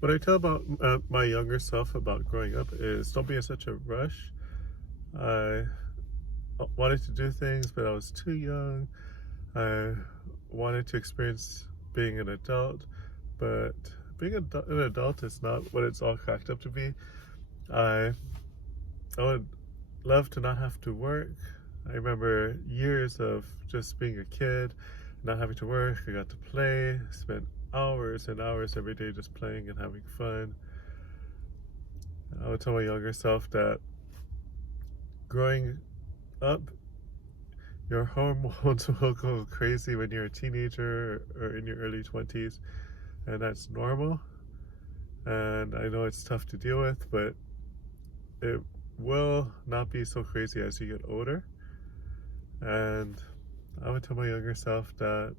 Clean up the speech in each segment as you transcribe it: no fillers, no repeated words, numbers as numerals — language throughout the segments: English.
What I tell about my younger self about growing up is don't be in such a rush. I wanted to do things, but I was too young. I wanted to experience being an adult, but being an adult is not what it's all cracked up to be. I I would love to not have to work. I remember years of just being a kid, not having to work. I got to play, spend hours and hours every day just playing and having fun. I would tell my younger self that growing up, your hormones will go crazy when you're a teenager or in your early 20s, and that's normal. And I know it's tough to deal with, but it will not be so crazy as you get older. And I would tell my younger self that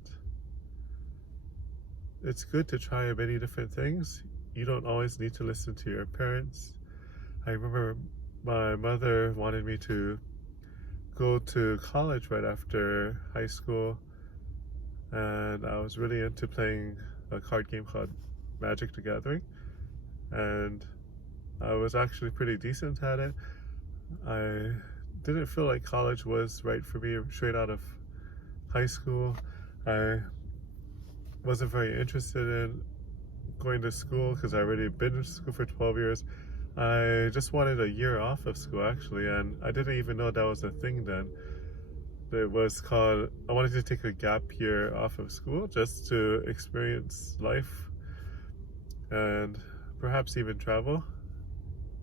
it's good to try many different things. You don't always need to listen to your parents. I remember my mother wanted me to go to college right after high school, and I was really into playing a card game called Magic the Gathering, and I was actually pretty decent at it. I didn't feel like college was right for me straight out of high school. I wasn't very interested in going to school because I already been in school for 12 years. I just wanted a year off of school actually, and I didn't even know that was a thing then. It was called, I wanted to take a gap year off of school just to experience life and perhaps even travel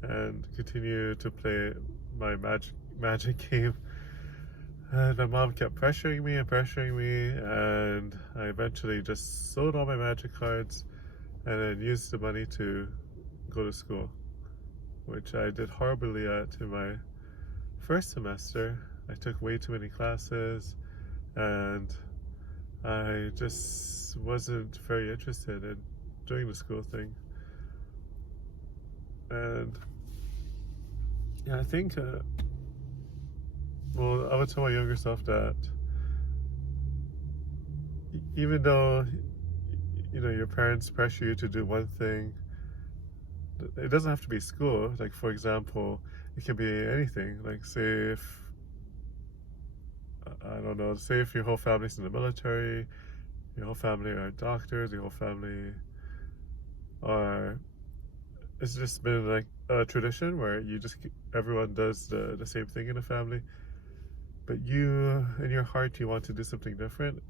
and continue to play my magic game. And my mom kept pressuring me, and I eventually just sold all my magic cards and then used the money to go to school, which I did horribly at in my first semester. I took way too many classes, and I just wasn't very interested in doing the school thing. And yeah, I think, well, I would tell my younger self that even though, you know, your parents pressure you to do one thing, it doesn't have to be school. Like, for example, it can be anything. Like, say if, I don't know, say if your whole family's in the military, your whole family are doctors, your whole family are, it's just been like a tradition where you just, everyone does the same thing in the family, but you, in your heart, you want to do something different.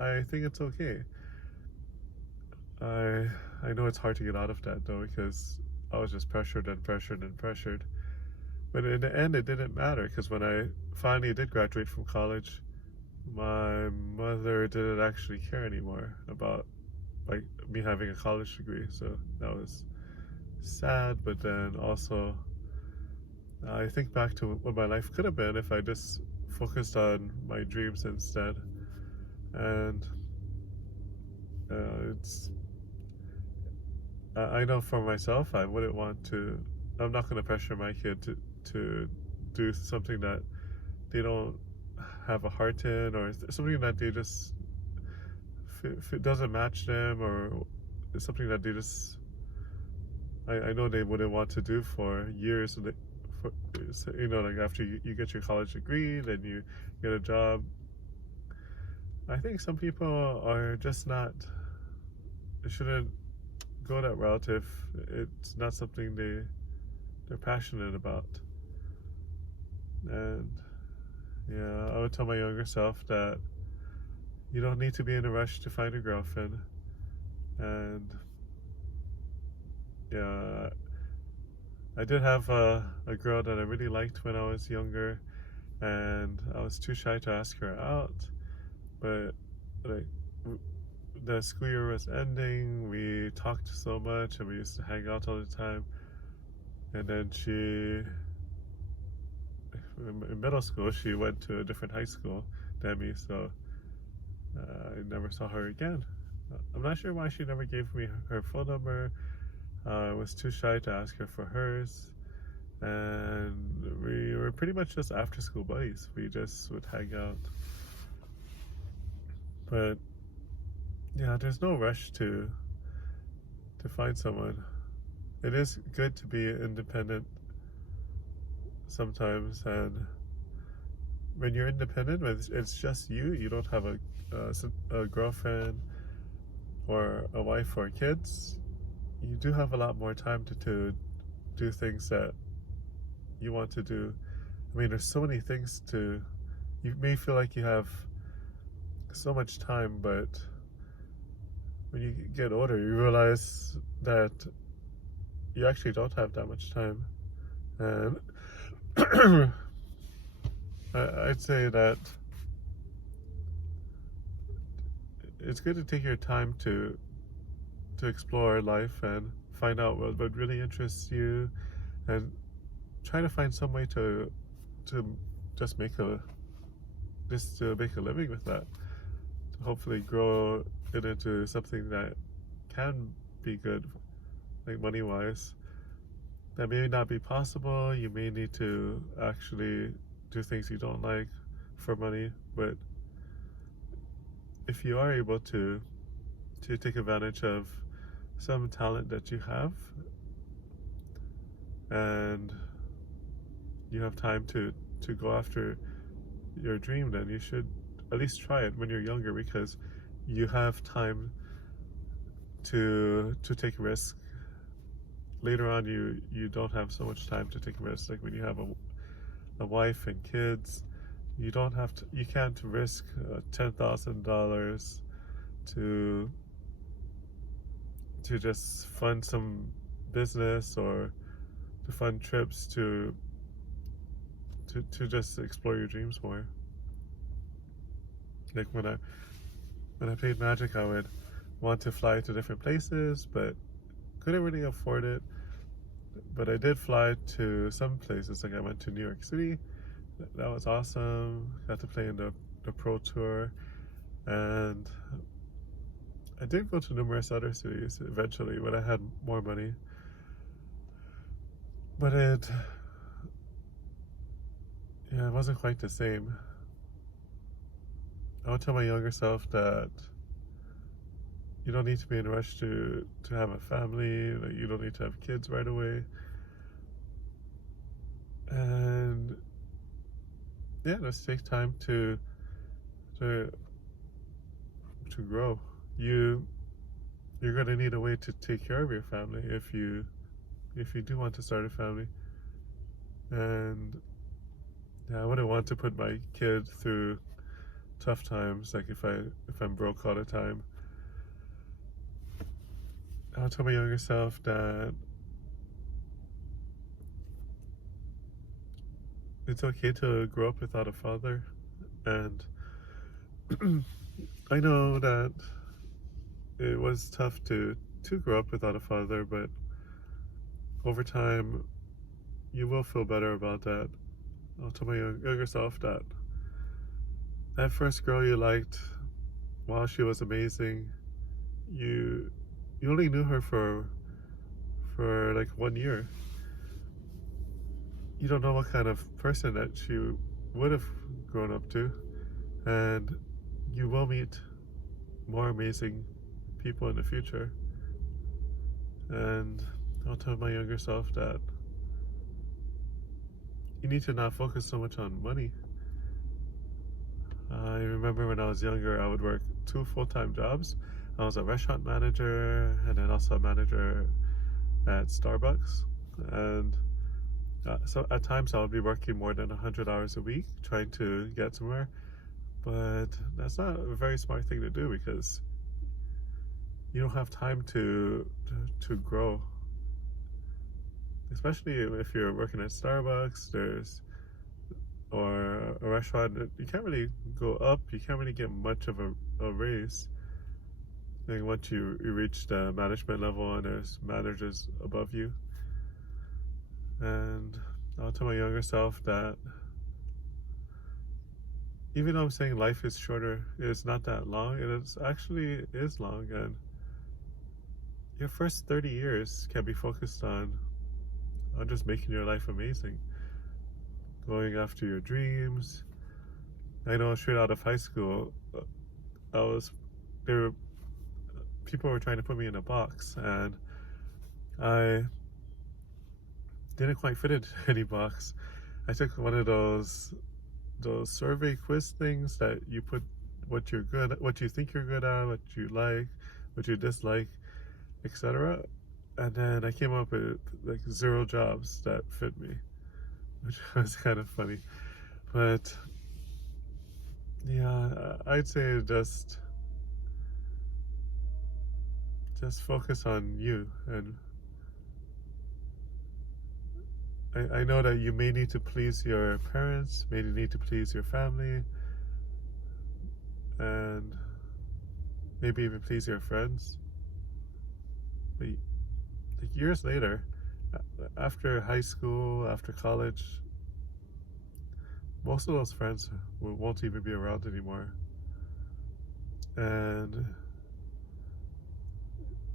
I think it's okay. I I know it's hard to get out of that though because I was just pressured and pressured and pressured. But in the end, it didn't matter because when I finally did graduate from college, my mother didn't actually care anymore about like me having a college degree. So that was sad, but then also I think back to what my life could have been if I just focused on my dreams instead. And it's I know for myself, I wouldn't want to. I'm not going to pressure my kid to do something that they don't have a heart in, or something that they just if it doesn't match them, or something that they just I know they wouldn't want to do for years. For, you know, like after you get your college degree, then you get a job. I think some people are just not. They shouldn't go that route if it's not something they're passionate about. And yeah, I would tell my younger self that you don't need to be in a rush to find a girlfriend. And yeah, I did have a girl that I really liked when I was younger, and I was too shy to ask her out. But like the school year was ending, we talked so much, and we used to hang out all the time. And then in middle school, she went to a different high school than me, so I never saw her again. I'm not sure why she never gave me her phone number. I was too shy to ask her for hers, and we were pretty much just after school buddies. We just would hang out. But yeah, there's no rush to find someone. it is good to be independent sometimes, and when you're independent, when it's just you don't have a girlfriend or a wife or kids, you do have a lot more time to do things that you want to do. I mean, there's so many things you may feel like you have so much time, but when you get older, you realize that you actually don't have that much time. And I'd say that it's good to take your time to explore life and find out what really interests you, and try to find some way to just make a living with that, to hopefully grow it into something that can be good, like money wise. That may not be possible. You may need to actually do things you don't like for money, but if you are able to take advantage of some talent that you have, and you have time to go after your dream, then you should at least try it when you're younger, because you have time to take risks. Later on, you don't have so much time to take risks. Like when you have a wife and kids, you can't risk $10,000 to just fund some business, or to fund trips to just explore your dreams more. Like when I played Magic, I would want to fly to different places, but couldn't really afford it. But I did fly to some places. Like I went to New York City. That was awesome. Got to play in the Pro Tour, and I did go to numerous other cities eventually when I had more money. But it wasn't quite the same. I would tell my younger self that you don't need to be in a rush to have a family. Like you don't need to have kids right away. And yeah, just take time to grow. You're gonna need a way to take care of your family if you do want to start a family. And yeah, I wouldn't want to put my kid through tough times, like if I'm broke all the time. I'll tell my younger self that it's okay to grow up without a father, and I know that it was tough to grow up without a father, but over time you will feel better about that. I'll tell my younger self that first girl you liked, while she was amazing, you only knew her for like 1 year. You don't know what kind of person that she would have grown up to, and you will meet more amazing people in the future. And I'll tell my younger self that you need to not focus so much on money. I remember when I was younger, I would work 2 full-time jobs. I was a restaurant manager and then also a manager at Starbucks. And so at times I would be working more than 100 hours a week trying to get somewhere. But that's not a very smart thing to do, because you don't have time to grow. Especially if you're working at Starbucks, or a restaurant, you can't really go up. You can't really get much of a raise. I think once you reach the management level and there's managers above you. And I'll tell my younger self that even though I'm saying life is shorter, it's not that long. It actually is long, and your first 30 years can be focused on just making your life amazing, going after your dreams. I know straight out of high school, people were trying to put me in a box, and I didn't quite fit into any box. I took one of those survey quiz things that you put what you're good at, what you think you're good at, what you like, what you dislike, etc. And then I came up with like 0 jobs that fit me, which was kind of funny. But yeah, I'd say just focus on you. And I know that you may need to please your parents, may need to please your family, and maybe even please your friends. But like years later, after high school, after college, most of those friends won't even be around anymore. And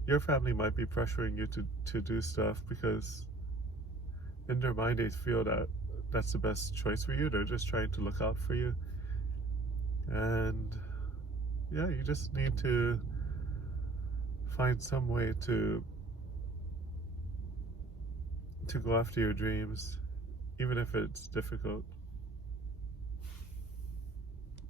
your family might be pressuring you to do stuff because in their mind they feel that that's the best choice for you. They're just trying to look out for you. And yeah, you just need to find some way to go after your dreams, even if it's difficult.